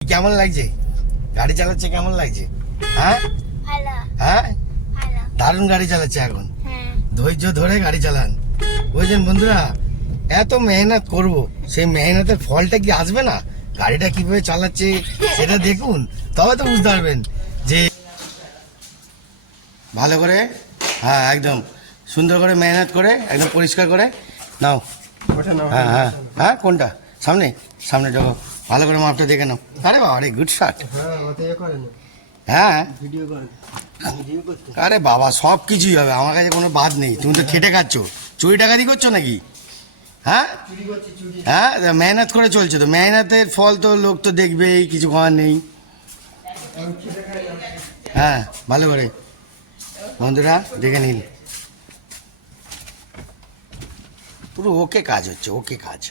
কেমন লাগছে? গাড়ি চালাচ্ছে কেমন লাগছে? হ্যাঁ ভালো হ্যাঁ ভালো দারুণ গাড়ি চালাচ্ছে এখন। হ্যাঁ ধৈর্য ধরে গাড়ি চালান। বুঝলেন বন্ধুরা, এত মেহনত করব, সেই মেহনতের ফলটা কি আসবে না? গাড়িটা কিভাবে চালাচ্ছে সেটা দেখুন, তবে তো বুঝতে পারবেন যে ভালো করে। হ্যাঁ, একদম সুন্দর করে মেহনত করে একদম পরিষ্কার করে নাও। হ্যাঁ হ্যাঁ হ্যাঁ, কোনটা? সামনে সামনে দেখো, ভালো করে মাপটা দেখে নাও। আরে বাবা, আরে গুড শট। হ্যাঁ, আরে বাবা, সব কিছুই হবে, আমার কাছে কোনো বাদ নেই। তুমি তো খেটে খাচ্ছ, চুরি ডাকাতি করছো নাকি? হ্যাঁ হ্যাঁ, মেহনত করে চলছে, তো মেহনতের ফল তো লোক তো দেখবেই, কিছু করার নেই। হ্যাঁ, ভালো করে বন্ধুরা দেখে নিন, পুরো ওকে কাজ হচ্ছে, ওকে কাজ।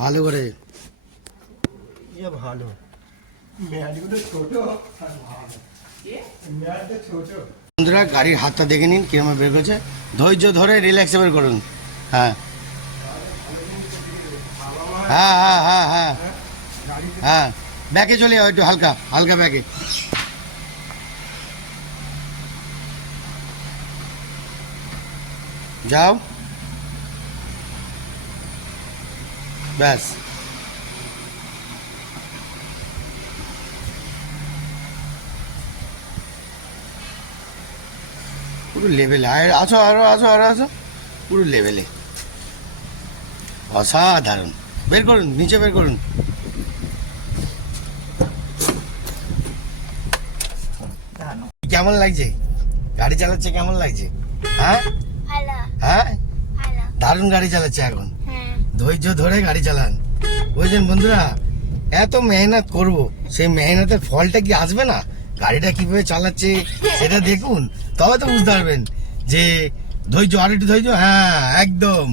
ভালো করে ভালো মেয়াদগুলো ছোট মেয়াদটা ছোট। বন্ধুরা গাড়ির হাতটা দেখে নিন কিরকম বের করছে। ধৈর্য ধরে রিল্যাক্সে বের করুন। হ্যাঁ হ্যাঁ হ্যাঁ হ্যাঁ হ্যাঁ হ্যাঁ, ব্যাকে চলে যাও, একটু হালকা হালকা ব্যাকে। যাও, ব্যাস। পুরো লেভেলে আসো, আরো আসো, আরো আসো, পুরো লেভেলে, অসাধারণ। বের করুন, নিচে বের করুন। কেমন লাগছে? গাড়ি চালাচ্ছে কেমন লাগছে? হ্যাঁ ভালো হ্যাঁ, ভালো দারুণ গাড়ি চালাচ্ছে এখন। হ্যাঁ ধৈর্য ধরে গাড়ি চালান। বুঝলেন বন্ধুরা, এত মেহনত করব, সেই মেহনতের ফলটা কি আসবে না? গাড়িটা কিভাবে চালাচ্ছে সেটা দেখুন, তবে তো বুঝতে পারবেন যে ধৈর্য, আর একটু ধৈর্য। হ্যাঁ, একদম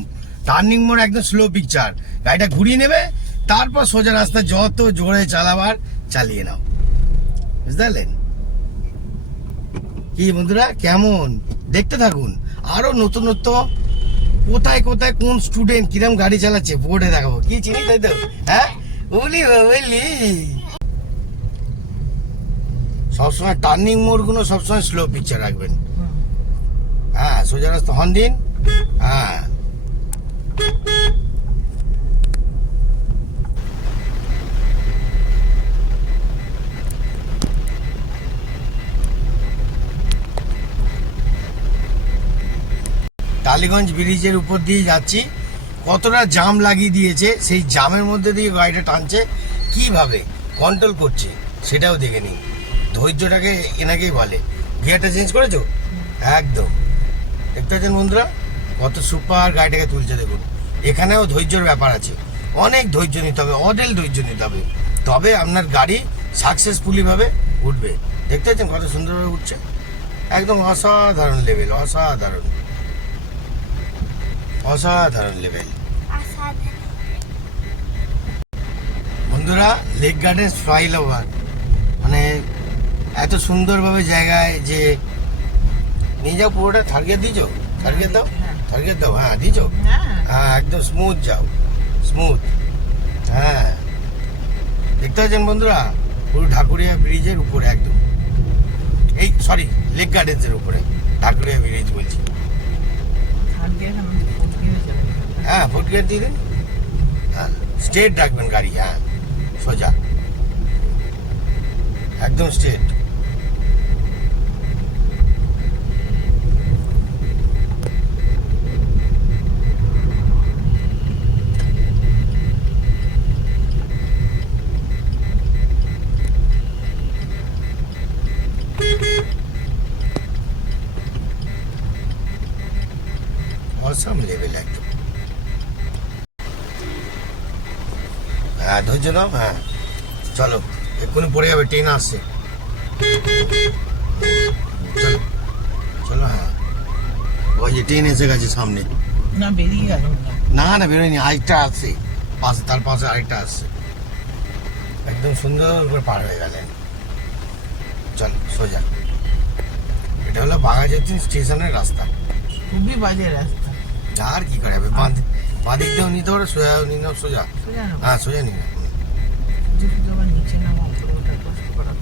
টার্নিং মোড় একদম স্লো পিকচার, গাড়িটা ঘুরিয়ে নেবে, তারপর সোজা রাস্তা যত জোরে চালাবার চালিয়ে নাও। বুঝতে পারলেন কি বন্ধুরা? কেমন দেখতে থাকুন, আরো নতুনত্ব কোথায় কোথায় কোন স্টুডেন্ট কিরম গাড়ি চালাচ্ছে বোর্ডে দেখাবো। কি চিনি তাই তো? হ্যাঁ, বলি বলি, সবসময় টার্নিং মোড় গুলো সবসময় স্লো পিকচার রাখবেন। হ্যাঁ, সোজা রাস্তা হর্ন দিন। হ্যাঁ, টালিগঞ্জ ব্রিজের উপর দিয়ে যাচ্ছি, কতটা জাম লাগিয়ে দিয়েছে, সেই জামের মধ্যে দিয়ে গাড়িটা টানছে, কিভাবে কন্ট্রোল করছে সেটাও দেখে নিন। ধৈর্যটাকে এনাকেই বলে। গিয়ারটা চেঞ্জ করেছো? একদম, দেখতে পাচ্ছেন বন্ধুরা কত সুপার গাড়িটাকে তুলছে দেখুন। এখানেও ধৈর্যের ব্যাপার আছে, অনেক ধৈর্য নিতে হবে, অডেল ধৈর্য নিতে হবে, তবে আপনার গাড়ি সাকসেসফুলি ভাবে উঠবে। দেখতে পাচ্ছেন কত সুন্দরভাবে উঠছে, একদম অসাধারণ লেভেল, অসাধারণ অসাধারণ লেভেল। অসাধারণ বন্ধুরা, লেক গার্ডেন ফ্লাইল ওভার, মানে এত সুন্দরভাবে জায়গায় যে নিয়ে যাও, পুরোটা থার্ড গিয়ার দিয়েছো? থার্ড গিয়ার দাও, থার্ড গিয়ার দাও। হ্যাঁ, দিয়েছো? হ্যাঁ, একদম স্মুথ যাও, স্মুথ। হ্যাঁ, দেখতে পাচ্ছেন বন্ধুরা, পুরো ঢাকুরিয়া ব্রিজের উপরে একদম, এই সরি লেক গার্ডেন্সের উপরে, ঢাকুরিয়া ব্রিজ বলছি। হ্যাঁ, ফুট গিয়ার দিয়ে দিন। হ্যাঁ, স্ট্রেট রাখবেন গাড়ি, হ্যাঁ সোজা, একদম স্ট্রেট। অসাম লেভেল একদম। হ্যাঁ, ধৈর্য নাও। হ্যাঁ, চলো, এক্ষুনি পড়ে যাবে, ট্রেন আসছে। চলো চলো, হ্যাঁ, ওই যে ট্রেন এসে গেছে সামনে। না বেরিয়ে গেল না না, বেরোয়নি, আরেকটা আসছে পাশে, তার পাশে আরেকটা আসছে, একদম সুন্দর করে পার হয়ে গেলেন। চল সোজা, এটা হলো বাঘাযতীন স্টেশনের রাস্তা। খুবই বাজে রাস্তা। আর কি করে হবে, বাঁদিক দিয়েও নিতে পারে, সোজা নিলাম, সোজা। সোজা না হ্যাঁ সোজা নিলাম। যদি আবার নিচে নামা উপরে ওঠা কষ্ট করার